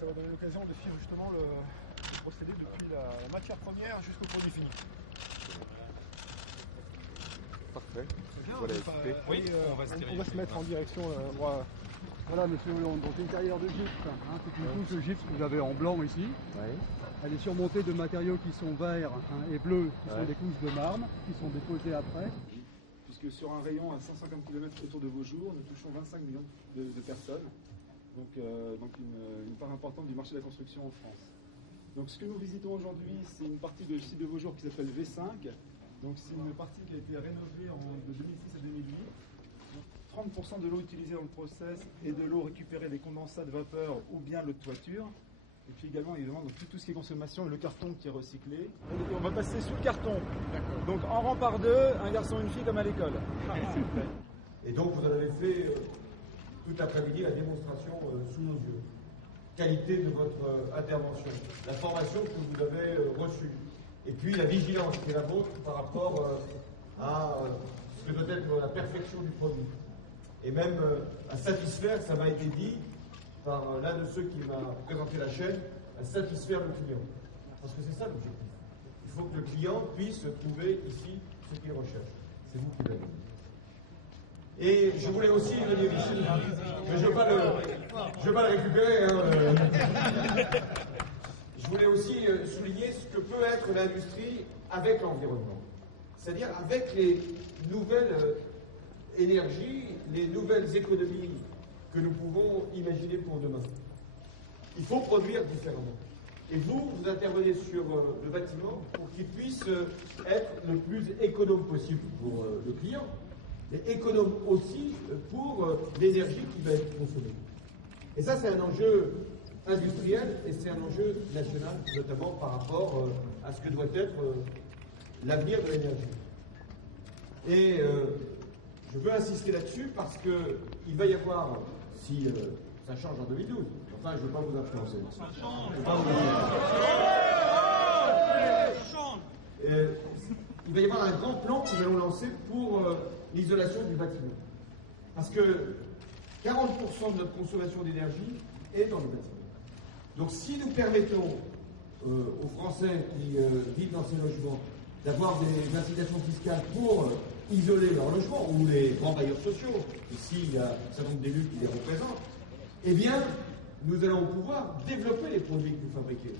Ça va donner l'occasion de suivre justement le procédé depuis la matière première jusqu'au produit fini. Parfait. Voilà, oui, on va se mettre en direction. Voilà, monsieur Hollande, donc une carrière de gypse. C'est une couche de gypse que vous avez en blanc ici. Ouais. Elle est surmontée de matériaux qui sont verts et bleus, qui sont des couches de marbre, qui sont déposées après. Puisque sur un rayon à 150 km autour de Vaujours, nous touchons 25 millions de personnes. Donc une part importante du marché de la construction en France. Donc ce que nous visitons aujourd'hui, c'est une partie du site de Vaujours qui s'appelle V5. Donc c'est une partie qui a été rénovée de 2006 à 2008. 30% de l'eau utilisée dans le process est de l'eau récupérée des condensats de vapeur ou bien l'eau de toiture. Et puis également donc, tout ce qui est consommation et le carton qui est recyclé. Et on va passer sous le carton. Donc en rang par deux, un garçon et une fille comme à l'école. Et donc vous en avez fait tout l'après-midi la démonstration sous nos yeux. Qualité de votre intervention, la formation que vous avez reçue, et puis la vigilance qui est la vôtre par rapport à ce que doit être la perfection du produit. Et même à satisfaire, ça m'a été dit par l'un de ceux qui m'a présenté la chaîne, à satisfaire le client. Parce que c'est ça l'objectif. Il faut que le client puisse trouver ici ce qu'il recherche. C'est vous qui l'avez. Et je voulais aussi venir ici, mais je ne veux pas le récupérer. Je voulais aussi souligner ce que peut être l'industrie avec l'environnement. C'est-à-dire avec les nouvelles énergies, les nouvelles économies que nous pouvons imaginer pour demain. Il faut produire différemment. Et vous intervenez sur le bâtiment pour qu'il puisse être le plus économe possible pour le client, mais économe aussi pour l'énergie qui va être consommée. Et ça, c'est un enjeu industriel et c'est un enjeu national, notamment par rapport à ce que doit être l'avenir de l'énergie. Et je veux insister là-dessus parce qu'il va y avoir, si ça change en 2012, enfin je ne veux pas vous influencer. Il va y avoir un grand plan que nous allons lancer pour l'isolation du bâtiment. Parce que 40% de notre consommation d'énergie est dans le bâtiment. Donc si nous permettons aux Français qui vivent dans ces logements d'avoir des incitations fiscales pour isoler leur logement, ou les grands bailleurs sociaux, ici il y a un certain nombre d'élus qui les représentent, eh bien nous allons pouvoir développer les produits que vous fabriquez.